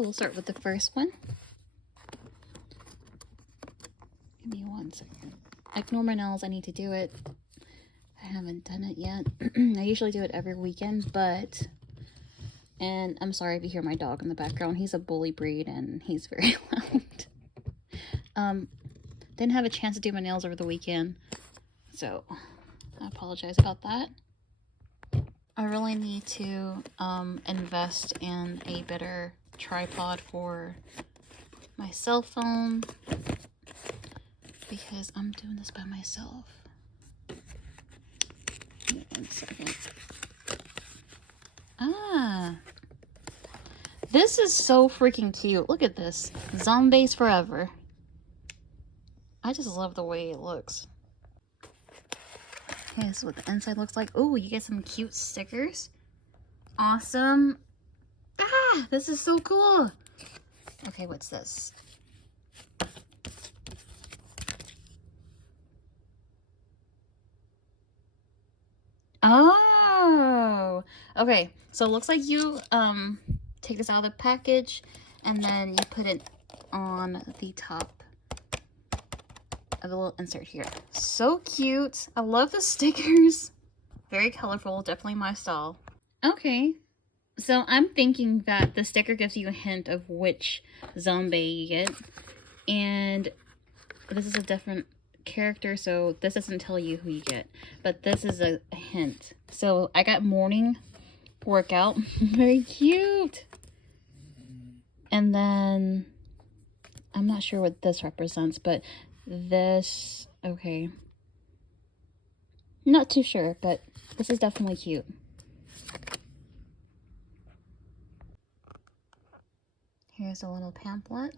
so we'll start with the first one. Give me 1 second. Ignore my nails, I need to do it. I haven't done it yet. I usually do it every weekend, but... And I'm sorry if you hear my dog in the background. He's a bully breed and he's very loud. Didn't have a chance to do my nails over the weekend, so I apologize about that. I really need to invest in a better tripod for my cell phone because I'm doing this by myself. Give me 1 second. This is so freaking cute. Look at this. Zombaes forever. I just love the way it looks. Okay, this is what the inside looks like. Oh, you get some cute stickers. Awesome. Ah, this is so cool. Okay, what's this? Oh, okay. So it looks like you take this out of the package and then you put it on the top of the little insert here. So cute. I love the stickers. Very colorful, definitely my style. Okay, so I'm thinking that the sticker gives you a hint of which zombie you get, and this is a different character, so this doesn't tell you who you get, but this is a hint. So I got morning workout. Very cute. And then I'm not sure what this represents, but this, okay, not too sure, but this is definitely cute. Here's a little pamphlet.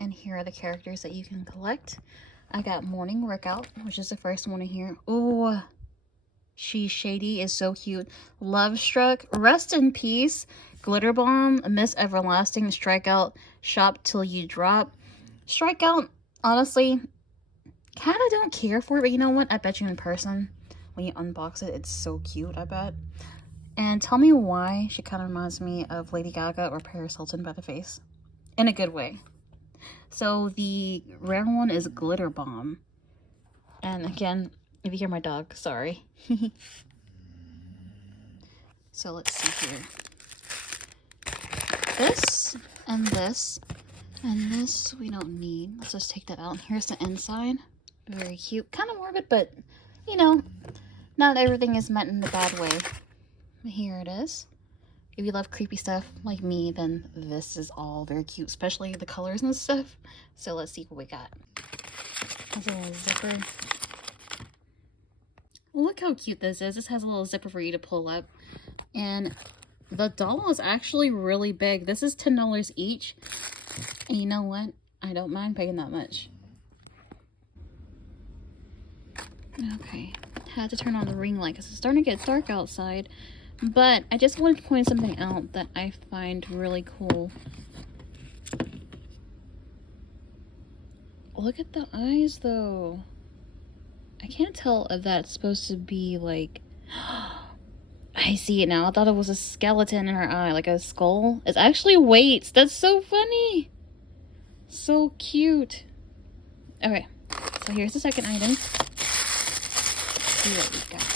And here are the characters that you can collect. I got morning workout, which is the first one in here. Oh, She's Shady is so cute. Love Struck, Rest in Peace, Glitter Bomb, Miss Everlasting, Strikeout, Shop Till You Drop. Strikeout, honestly, kind of don't care for it, but you know what? I bet you in person, when you unbox it, it's so cute, I bet. And tell me why she kind of reminds me of Lady Gaga or Paris Hilton by the face. In a good way. So the rare one is Glitter Bomb. And again, if you hear my dog, sorry. So let's see here. This and this and this we don't need. Let's just take that out. And here's the inside. Very cute. Kind of morbid, but you know, not everything is meant in a bad way. Here it is. If you love creepy stuff like me, then this is all very cute, especially the colors and stuff. So let's see what we got. Has a little zipper. Look how cute this is. This has a little zipper for you to pull up. And the doll is actually really big. This is $10 each. And you know what? I don't mind paying that much. Okay. Had to turn on the ring light because it's starting to get dark outside. But I just wanted to point something out that I find really cool. Look at the eyes, though. I can't tell if that's supposed to be like... I see it now. I thought it was a skeleton in her eye, like a skull. It's actually weights. That's so funny. So cute. Okay, so here's the second item. Let's see what we got.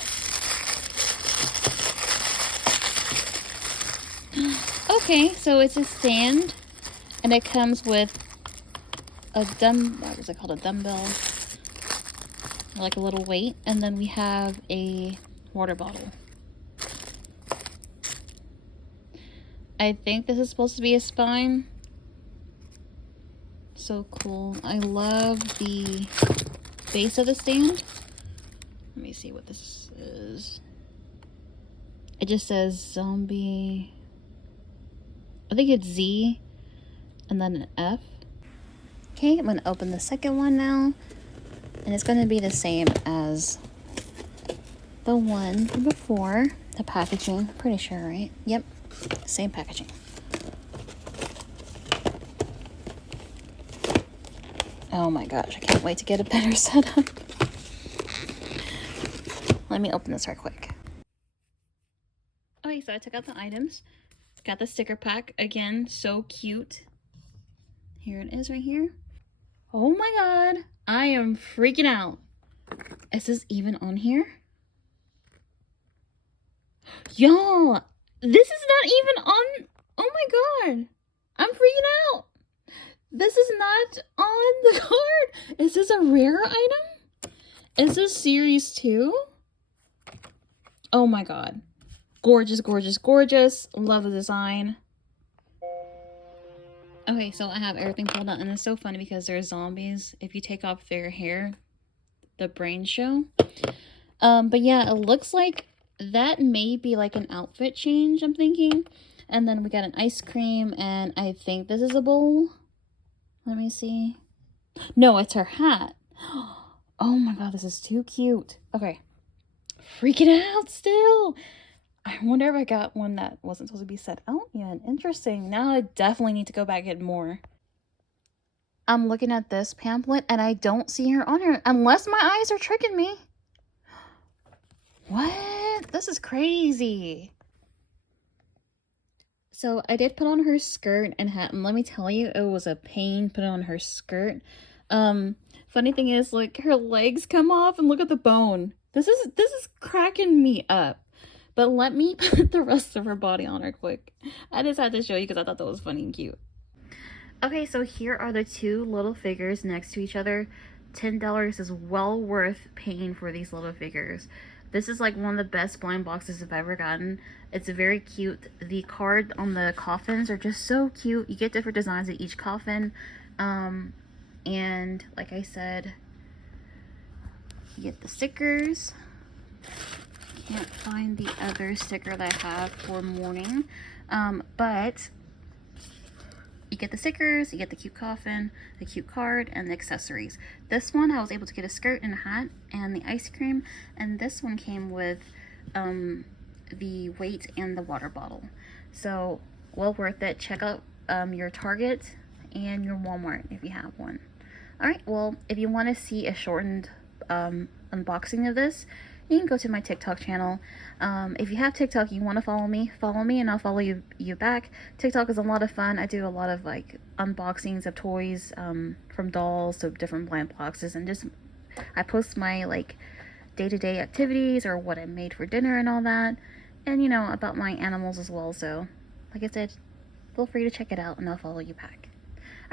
Okay, so it's a stand, and it comes with a what was it called? A dumbbell, like a little weight, and then we have a water bottle. I think this is supposed to be a spine. So cool. I love the base of the stand. Let me see what this is. It just says zombie. I think it's Z and then an F. Okay, I'm gonna open the second one now. And it's gonna be the same as the one from before. The packaging, pretty sure, right? Yep, same packaging. Oh my gosh, I can't wait to get a better setup. Let me open this right quick. Okay, so I took out the items. Got the sticker pack again, so cute. Here it is right here. Oh my god, I am freaking out. Is this even on here? Y'all, this is not even on. Oh my god, I'm freaking out. This is not on the card. Is this a rare item? Is this series 2? Oh my god. Gorgeous, gorgeous, gorgeous. Love the design. Okay, so I have everything pulled out, and it's so funny because there's zombies. If you take off their hair, the brains show. But yeah, it looks like that may be like an outfit change, I'm thinking. And then we got an ice cream, and I think this is a bowl. Let me see. No, it's her hat. Oh my god, this is too cute. Okay. Freaking out still. I wonder if I got one that wasn't supposed to be set out yet. Interesting. Now I definitely need to go back and get more. I'm looking at this pamphlet and I don't see her on here. Unless my eyes are tricking me. What? This is crazy. So I did put on her skirt and hat, and let me tell you, it was a pain putting on her skirt. Funny thing is, like, her legs come off and look at the bone. This is cracking me up. But let me put the rest of her body on her quick. I just had to show you because I thought that was funny and cute. Okay, so here are the two little figures next to each other. $10 is well worth paying for these little figures. This is like one of the best blind boxes I've ever gotten. It's very cute. The card on the coffins are just so cute. You get different designs at each coffin. And like I said, you get the stickers. Can't find the other sticker that I have for mourning. But you get the stickers, you get the cute coffin, the cute card, and the accessories. This one I was able to get a skirt and a hat and the ice cream, and this one came with the weight and the water bottle. So well worth it. Check out your Target and your Walmart if you have one. Alright, well, if you want to see a shortened unboxing of this, you can go to my TikTok channel. If you have TikTok, you want to follow me and I'll follow you back. TikTok is a lot of fun. I do a lot of like unboxings of toys, from dolls to different blind boxes, and just I post my like day-to-day activities or what I made for dinner and all that, and you know, about my animals as well. So like I said, feel free to check it out and I'll follow you back.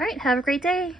Alright, have a great day.